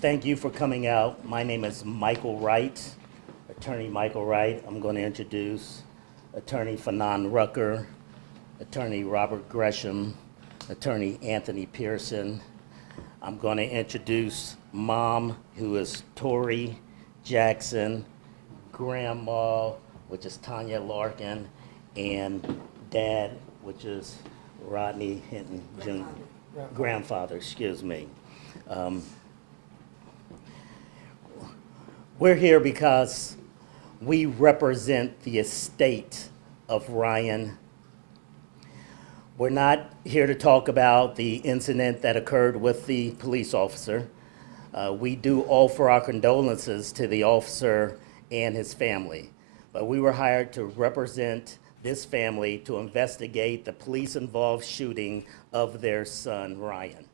Thank you for coming out. My name is Michael Wright, Attorney Michael Wright. I'm going to introduce Attorney Fanon Rucker, Attorney Robert Gresham, Attorney Anthony Pearson. I'm going to introduce Mom, who is Tori Jackson, Grandma, which is Tanya Larkin, and Dad, which is Rodney Hinton Jr. Grandfather, excuse me. We're here because we represent the estate of Ryan. We're not here to talk about the incident that occurred with the police officer. We do offer our condolences to the officer and his family, but we were hired to represent this family to investigate the police-involved shooting of their son, Ryan.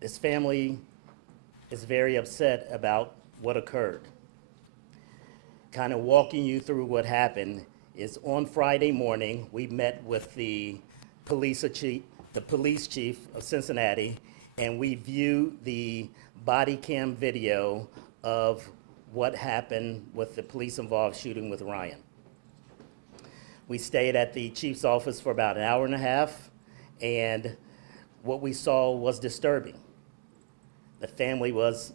This family is very upset about what occurred. Kind of walking you through what happened is on Friday morning, we met with the police chief of Cincinnati, and we viewed the body cam video of what happened with the police-involved shooting with Ryan. We stayed at the chief's office for about an hour and a half, and what we saw was disturbing. The family was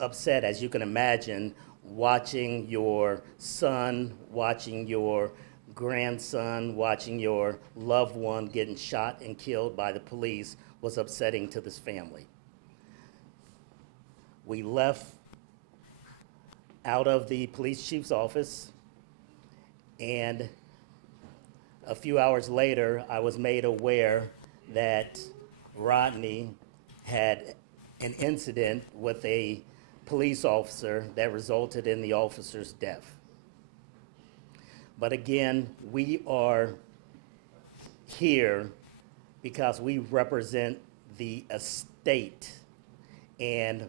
upset, as you can imagine, watching your son, watching your grandson, watching your loved one getting shot and killed by the police was upsetting to this family. We left out of the police chief's office, and a few hours later, I was made aware that Rodney had an incident with a police officer that resulted in the officer's death. But again, we are here because we represent the estate and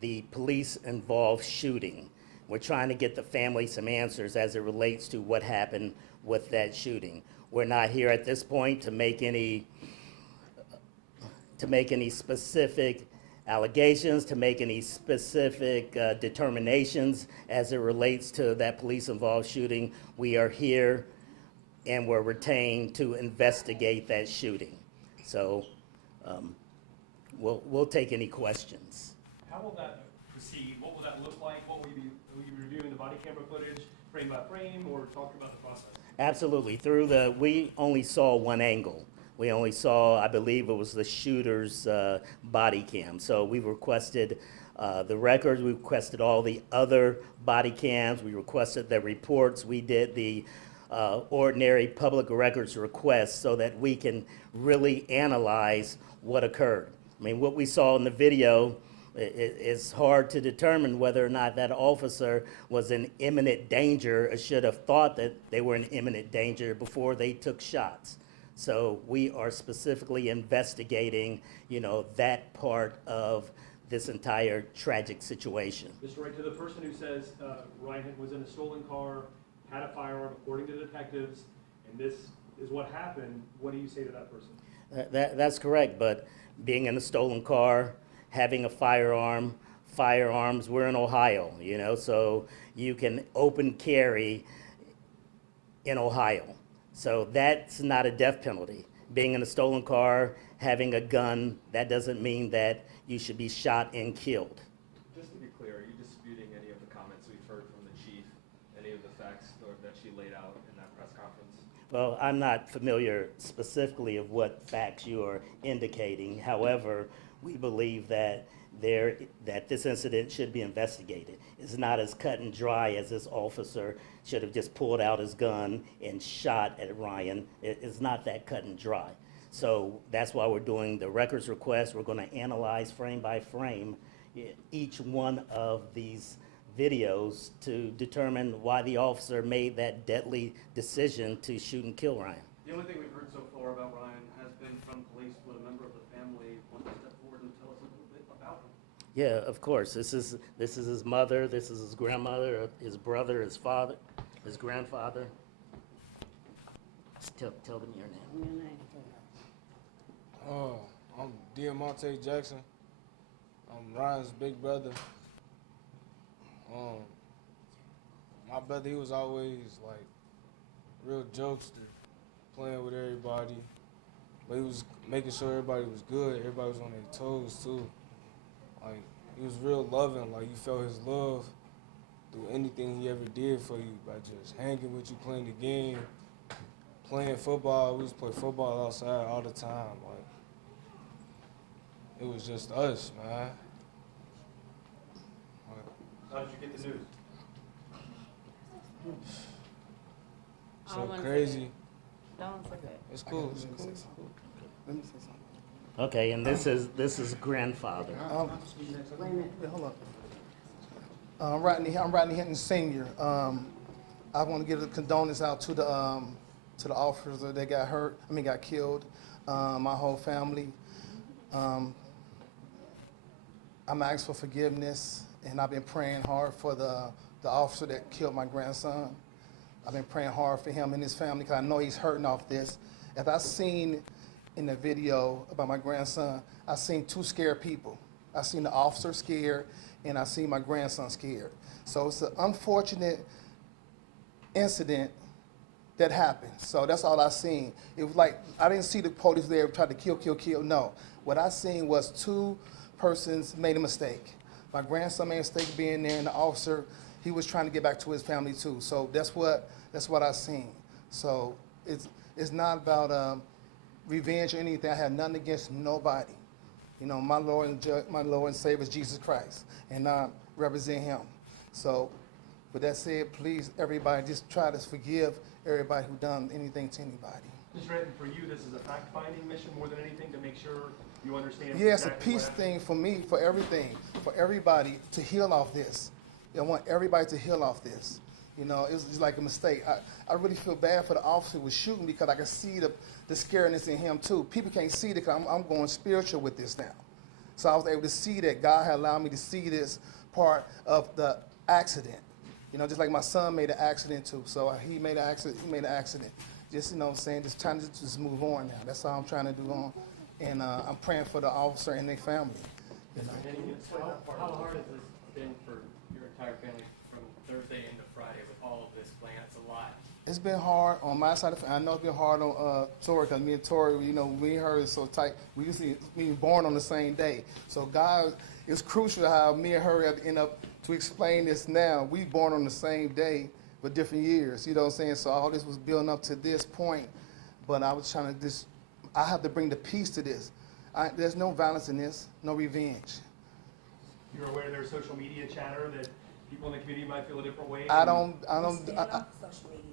the police-involved shooting. We're trying to get the family some answers as it relates to what happened with that shooting. We're not here at this point to make any specific allegations, to make any specific determinations as it relates to that police-involved shooting. We are here and we're retained to investigate that shooting. So we'll take any questions. How will that proceed? What will that look like? Will you be reviewing the body camera footage frame by frame, or talking about the process? Absolutely. We only saw one angle. We only saw, I believe it was the shooter's body cam. So we requested the records, we requested all the other body cams, we requested the reports, we did the ordinary public records request so that we can really analyze what occurred. I mean, what we saw in the video, it's hard to determine whether or not that officer was in imminent danger or should have thought that they were in imminent danger before they took shots. So we are specifically investigating, that part of this entire tragic situation. Mr. Wright, to the person who says Ryan was in a stolen car, had a firearm, according to detectives, and this is what happened, what do you say to that person? That's correct, but being in a stolen car, having a firearms, we're in Ohio, so you can open carry in Ohio. So that's not a death penalty. Being in a stolen car, having a gun, that doesn't mean that you should be shot and killed. Just to be clear, are you disputing any of the comments we've heard from the chief, any of the facts that she laid out in that press conference? Well, I'm not familiar specifically of what facts you are indicating. However, we believe that this incident should be investigated. It's not as cut and dry as this officer should have just pulled out his gun and shot at Ryan. It's not that cut and dry. So that's why we're doing the records request. We're going to analyze frame by frame each one of these videos to determine why the officer made that deadly decision to shoot and kill Ryan. The only thing we've heard so far about Ryan has been from police. Would a member of the family want to step forward and tell us a little bit about him? Yeah, of course. This is his mother, this is his grandmother, his brother, his father, his grandfather. Just tell them your name. I'm Diamante Jackson. I'm Ryan's big brother. My brother, he was always like real jokester, playing with everybody. But he was making sure everybody was good. Everybody was on their toes too. Like he was real loving. Like you felt his love through anything he ever did for you by just hanging with you, playing the game, playing football. We used to play football outside all the time. Like it was just us, man. How did you get the news? I So don't wanna say crazy. Don't say that. It's cool. It's cool. Let me say something. Okay, and this is grandfather. Wait a minute. Yeah, hold on. I'm Rodney Hinton Senior. I want to give a condolence out to the officers that got killed. My whole family. I'm asking for forgiveness, and I've been praying hard for the officer that killed my grandson. I've been praying hard for him and his family because I know he's hurting off this. As I seen in the video about my grandson, I seen two scared people. I seen the officer scared, and I seen my grandson scared. So it's an unfortunate incident that happened. So that's all I seen. It was like, I didn't see the police there trying to kill. No. What I seen was two persons made a mistake. My grandson made a mistake being there, and the officer, he was trying to get back to his family too. So that's what I seen. So it's not about revenge or anything. I have nothing against nobody. You know, my Lord and Savior is Jesus Christ, and I represent Him. So, with that said, please, everybody, just try to forgive everybody who done anything to anybody. Mr. Hinton, for you, this is a fact-finding mission more than anything to make sure you understand. Yeah, it's a exactly peace what happened. thing for me, for everything, for everybody to heal off this. I want everybody to heal off this. You know, it was just like a mistake. I really feel bad for the officer who was shooting because I can see the scaredness in him too. People can't see it because I'm going spiritual with this now. So I was able to see that God had allowed me to see this part of the accident. You know, just like my son made an accident too. So he made an accident. Just, you know what I'm saying, just trying to just move on now. That's all I'm trying to do on. And I'm praying for the officer and their family. You know. How hard has this been for your entire family from Thursday into Friday with all of this playing? It's a lot. It's been hard on my side of the family. I know it's been hard on Tori, because me and Tori, you know, me and her is so tight. We usually being born on the same day. So God, it's crucial how me and her have end up to explain this now. We born on the same day, but different years. You know what I'm saying? So all this was building up to this point. But I was trying to I have to bring the peace to this. There's no violence in this, no revenge. You're aware there's social media chatter that people in the community might feel a different way? I don't. Social media.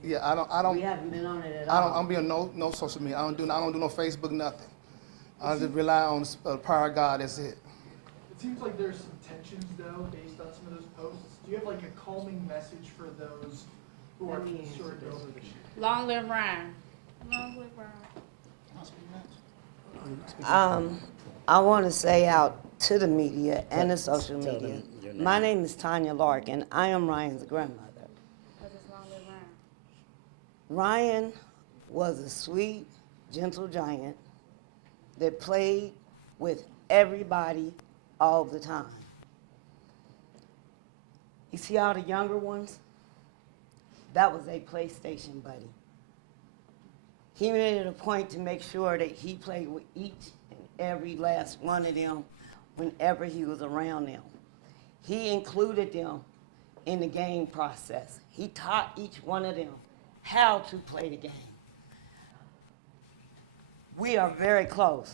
Yeah, I don't. We haven't been on it at I all. don't. I'm being no social media. I don't do no Facebook, nothing. I just rely on the power of God. That's it. It seems like there's some tensions, though, based on some of those posts. Do you have like a calming message for those who are Let me concerned answer over the shooting? Long live Ryan. Long live Ryan. I want to say out to the media and the social Tell media. them your name. My name is Tanya Larkin. I am Ryan's grandmother. Because it's long live Ryan. Ryan was a sweet, gentle giant that played with everybody all the time. You see all the younger ones? That was a PlayStation buddy. He made it a point to make sure that he played with each and every last one of them whenever he was around them. He included them in the game process. He taught each one of them how to play the game. We are very close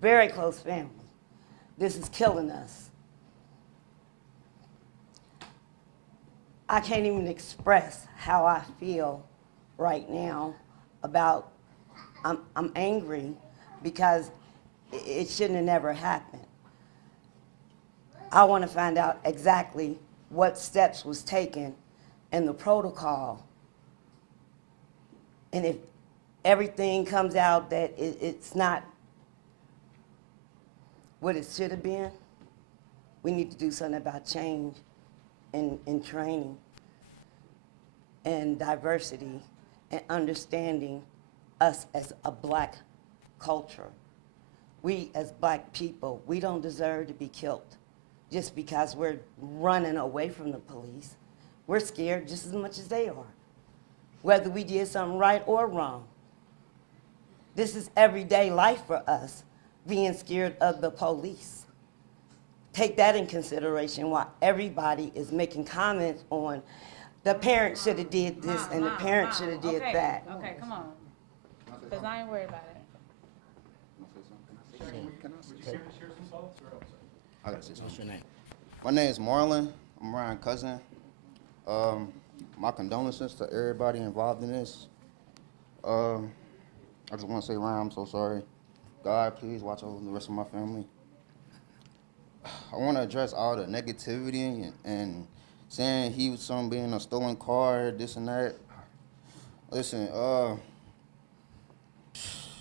family. This is killing us. I can't even express how I feel right now about, I'm angry because it shouldn't have never happened. I want to find out exactly what steps was taken and the protocol. And if everything comes out that it's not what it should have been, we need to do something about change in training and diversity and understanding us as a black culture. we as black people, we don't deserve to be killed just because we're running away from the police. We're scared just as much as they are, whether we did something right or wrong. This is everyday life for us, being scared of the police. Take that in consideration while everybody is making comments on the parent should have did this and the parent should have did Okay, that. Okay, come on, because I ain't worried about it. Would you care to share some thoughts, or else? I gotta say something. What's your name? My name is Marlon. I'm Ryan's cousin. My condolences to everybody involved in this. I just want to say, Ryan, I'm so sorry. God, please watch over the rest of my family. I want to address all the negativity and saying he was something being a stolen car, this and that. Listen,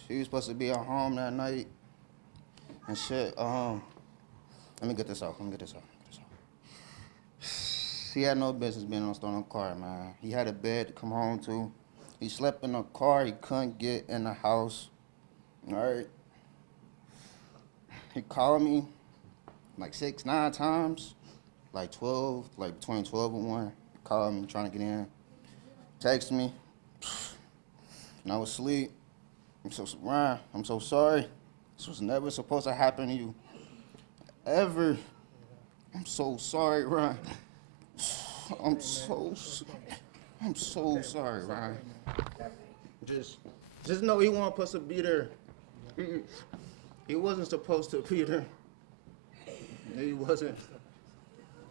he was supposed to be at home that night and shit. Let me get this out. He had no business being in a stolen car, man. He had a bed to come home to. He slept in a car. He couldn't get in the house. All right. He called me like 6-9 times, like 12, like between 12 and 1. He called me trying to get in. Text me. And I was asleep. Ryan, I'm so sorry. This was never supposed to happen to you. Ever. I'm so sorry, Ryan. I'm so sorry, Ryan. Just know he wasn't supposed to be there. He wasn't supposed to be there. He wasn't.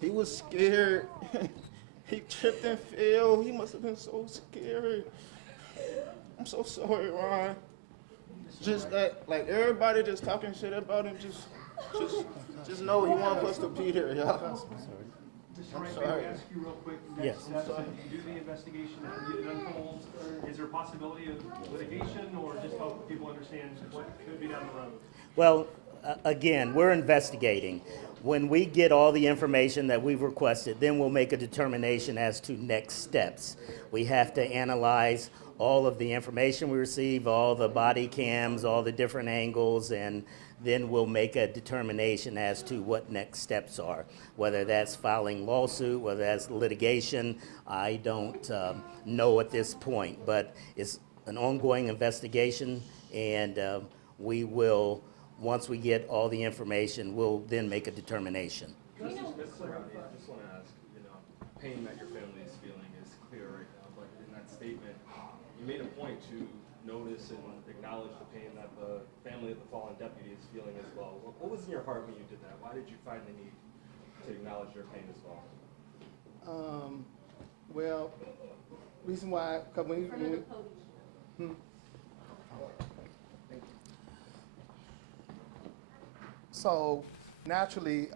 He was scared. He tripped and fell. He must have been so scared. I'm so sorry, Ryan. Just that, like, everybody just talking shit about him. Just know he wasn't supposed to be there, y'all. Mr. Wright, may I ask you real quick, Yes. next steps, if you do the investigation and it unfolds, is there a possibility of litigation, or just help people understand what could be down the road? Well, again, we're investigating. When we get all the information that we've requested, then we'll make a determination as to next steps. We have to analyze all of the information we receive, all the body cams, all the different angles, and then we'll make a determination as to what next steps are. Whether that's filing lawsuit, whether that's litigation, I don't know at this point, but it's an ongoing investigation, and we will, once we get all the information, we'll then make a determination. Mr. Rodney, I just want to ask, pain that your family is feeling is clear right now, but in that statement, you made a point to notice and acknowledge the pain that the family of the fallen deputy is feeling as well. What was in your heart when you did that? Why did you find the need to acknowledge their pain as well? Well, reason why, because so naturally,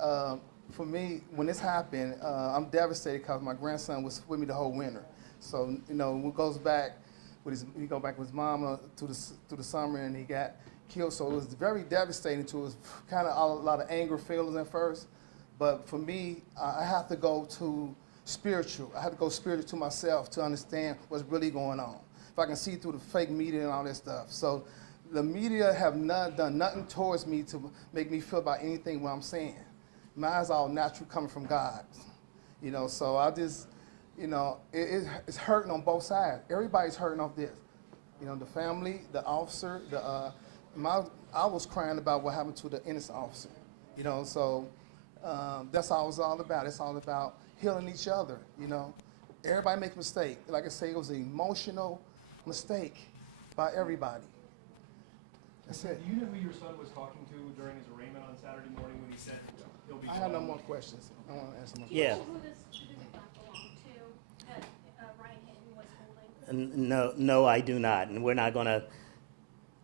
for me, when this happened, I'm devastated because my grandson was with me the whole winter. So we go back with his mama through the summer, and he got killed. So it was very devastating to us. Kind of a lot of anger feelings at first, but for me, I have to go to spiritual. I have to go spiritual to myself to understand what's really going on. If I can see through the fake media and all that stuff. So the media have not done nothing towards me to make me feel about anything what I'm saying. Mine's all natural coming from God. So I just, it's hurting on both sides. Everybody's hurting off this. The family, the officer, I was crying about what happened to the innocent officer. So that's all it's all about. It's all about healing each other. Everybody makes mistakes. Like I say, it was an emotional mistake by everybody. That's it. Do you know who your son was talking to during his arraignment on Saturday morning when he said he'll be I have no gone? more questions. I want to answer more Yeah. questions. Who does the gun belong to that Ryan Hinton was holding? No, I do not, and we're not going to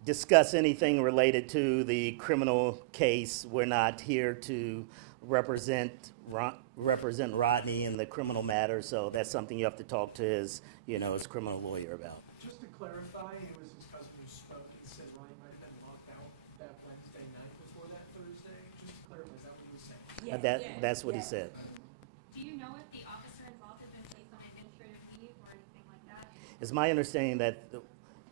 discuss anything related to the criminal case. We're not here to represent Rodney in the criminal matter, so that's something you have to talk to his criminal lawyer about. Just to clarify, it was his cousin who spoke and said Ryan might have been locked out that Wednesday night before that Thursday. Just to clarify, is that what he was saying? That's what he said. Do you know if the officer involved has been placed on administrative leave or anything like that? It's my understanding that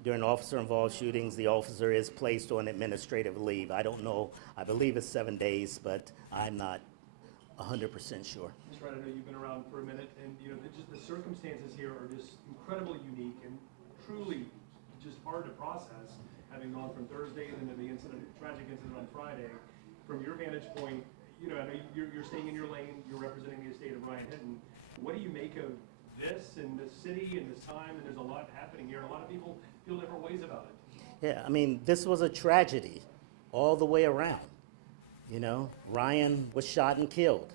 during officer-involved shootings, the officer is placed on administrative leave. I don't know, I believe it's 7 days, but I'm not 100% sure. Mr. Wright, I know you've been around for a minute, and just the circumstances here are just incredibly unique and truly just hard to process, having gone from Thursday and then to the tragic incident on Friday. From your vantage point, I know you're staying in your lane, you're representing the estate of Ryan Hinton. What do you make of this and this city and this time? And there's a lot happening here. A lot of people feel different ways about it. Yeah, I mean, this was a tragedy all the way around. Ryan was shot and killed.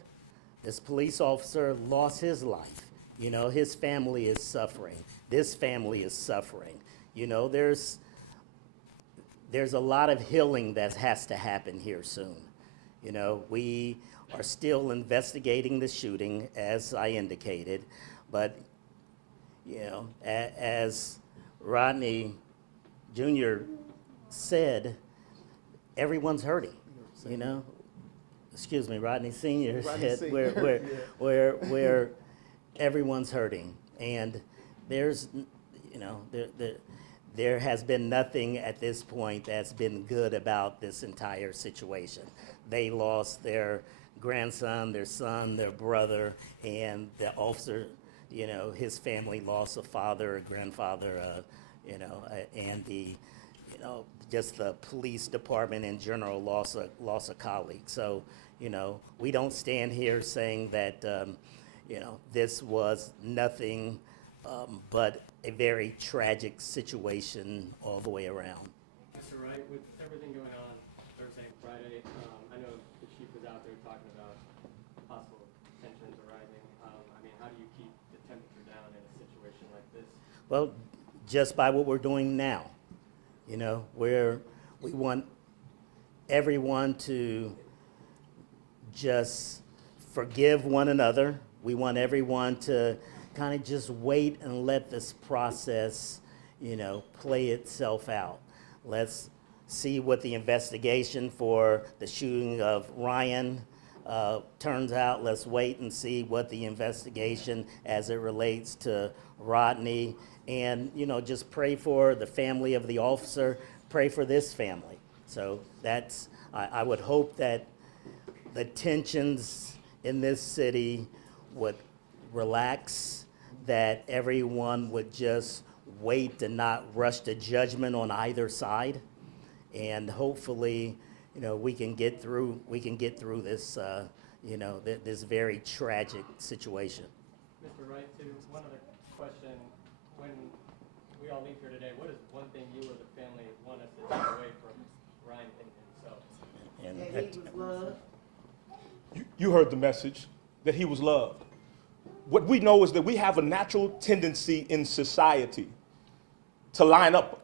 This police officer lost his life. His family is suffering. This family is suffering. There's a lot of healing that has to happen here soon. We are still investigating the shooting, as I indicated, but, as Rodney Jr. said, everyone's hurting, Excuse me, Rodney Sr. said where everyone's hurting. And there's, there has been nothing at this point that's been good about this entire situation. They lost their grandson, their son, their brother, and the officer, his family lost a father, a grandfather, and just the police department in general lost a colleague. So, we don't stand here saying that, this was nothing but a very tragic situation all the way around. Mr. Wright, with everything going on Thursday and Friday, I know the chief was out there talking about possible tensions arising. How do you keep the temperature down in a situation like this? Well, just by what we're doing now. We want everyone to just forgive one another. We want everyone to kind of just wait and let this process, play itself out. Let's see what the investigation for the shooting of Ryan turns out. Let's wait and see what the investigation as it relates to Rodney. And, just pray for the family of the officer, pray for this family. So I would hope that the tensions in this city would relax, that everyone would just wait and not rush to judgment on either side. And hopefully, we can get through this, this very tragic situation. Mr. Wright, too, one other question. When we all leave here today, what is one thing you or the family want us to take away from Ryan himself? And That he was loved. You heard the message, that he was loved. What we know is that we have a natural tendency in society to line up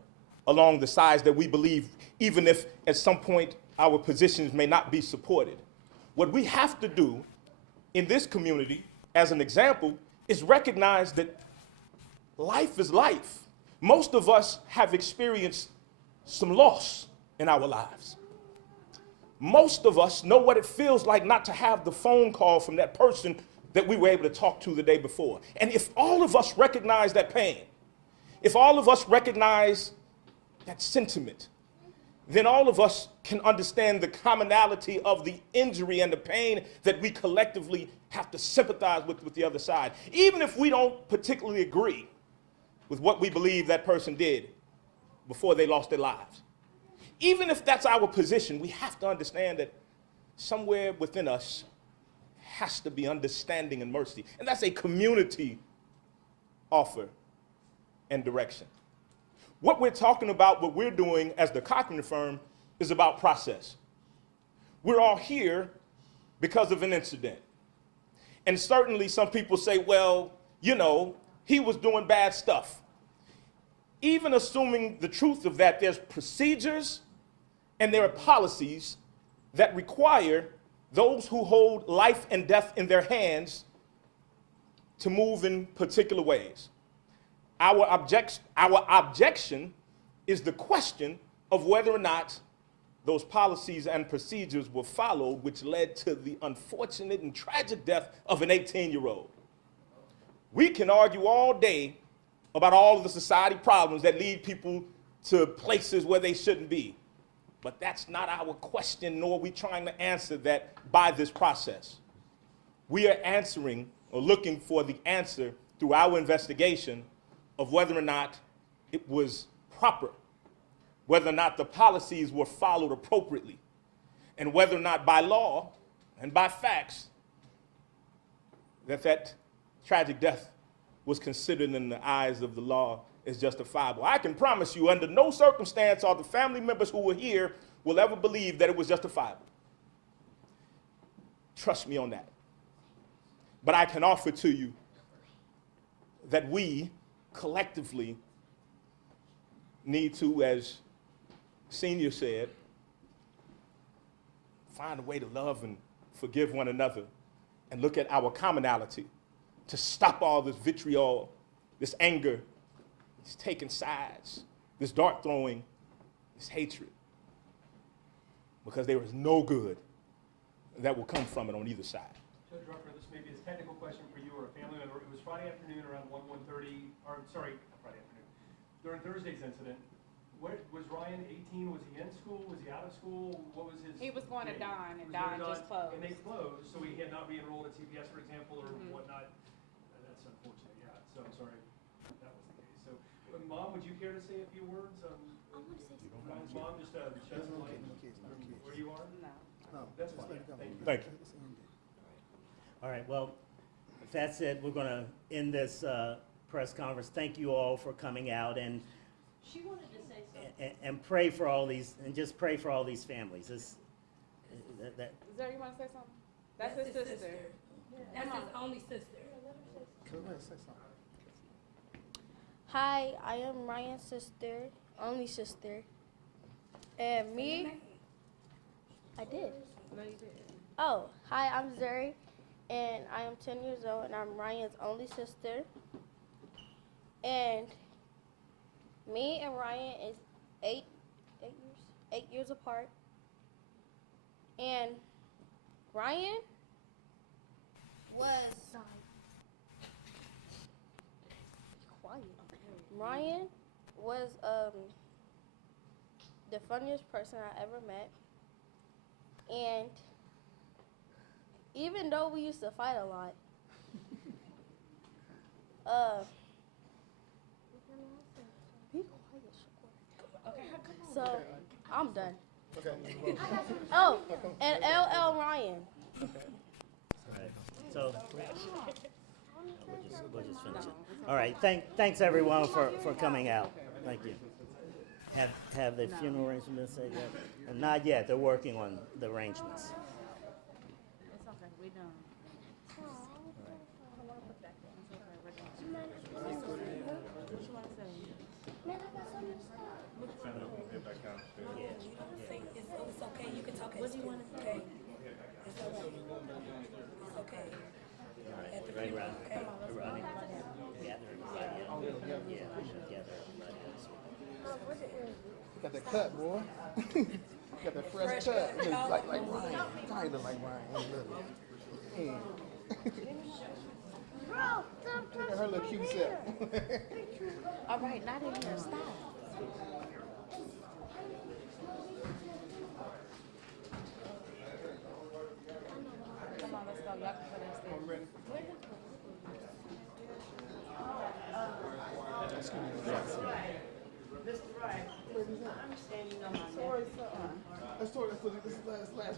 along the sides that we believe, even if at some point our positions may not be supported. What we have to do in this community, as an example, is recognize that life is life. Most of us have experienced some loss in our lives. Most of us know what it feels like not to have the phone call from that person that we were able to talk to the day before. And if all of us recognize that pain, if all of us recognize that sentiment, then all of us can understand the commonality of the injury and the pain that we collectively have to sympathize with the other side. Even if we don't particularly agree with what we believe that person did before they lost their lives. Even if that's our position, we have to understand that somewhere within us has to be understanding and mercy. And that's a community offer and direction. What we're talking about, what we're doing as the Cochran firm, is about process. We're all here because of an incident. And certainly some people say, well, he was doing bad stuff. Even assuming the truth of that, there's procedures and there are policies that require those who hold life and death in their hands to move in particular ways. Our objection is the question of whether or not those policies and procedures were followed, which led to the unfortunate and tragic death of an 18-year-old. We can argue all day about all of the society problems that lead people to places where they shouldn't be. But that's not our question, nor are we trying to answer that by this process. We are answering or looking for the answer through our investigation of whether or not it was proper, whether or not the policies were followed appropriately, and whether or not by law and by facts that tragic death was considered in the eyes of the law as justifiable. I can promise you, under no circumstance are the family members who were here will ever believe that it was justifiable. Trust me on that. But I can offer to you that we collectively need to, as Senior said, find a way to love and forgive one another and look at our commonality to stop all this vitriol, this anger, this taking sides, this dart throwing, this hatred. Because there is no good that will come from it on either side. Judge Rucker, this may be a technical question for you or a family member. It was Friday afternoon around 1:30, or sorry, not Friday afternoon. During Thursday's incident, was Ryan 18? Was he in school? Was he out of school? What was his? He was going to grade? Don, and He was going Don to just closed. And they closed, so he had not re-enrolled at CPS, for example, or whatnot. That's unfortunate, yeah. So I'm sorry that was the case. So, Mom, would you care to say a few words? I want to say something. Ryan's mom, just shed some light where you are? No. That's fine. Thank you. Thank you. All right, well, if that's it, we're going to end this press conference. Thank you all for coming out, and She wanted to say something. pray for all these, and just pray for all these families. That, Zara, you want to say something? That's his sister. That's his only sister. Hi, I am Ryan's sister, only sister. And me, I did. No, you didn't. Oh, hi, I'm Zuri, and I am 10 years old, and I'm Ryan's only sister. And me and Ryan is 8 years apart. And Ryan was quiet. Ryan was the funniest person I ever met. And even though we used to fight a lot, be quiet, Shakur. Okay, come on. So I'm done. Okay. Oh, and LL Ryan. all right. So we'll just finish it. All right, thanks everyone for coming out. Thank you. Have the funeral arrangements been set yet? Not yet. They're working on the arrangements. It's okay, we done. It's okay, we're done. What you want to say? It's okay, you can talk. What do you want to say? It's okay. It's okay. All right, right around. Everybody. Gather everybody else. Yeah, gather everybody else. Got that cut, boy. Got that fresh cut. It looks like Ryan. Kind of like Ryan. Mm. Look at her little cute self. All right, not in here, stop. Come on, let's go. Y'all can put us there. Mr. Wright, I'm standing on my neck. That's last minute.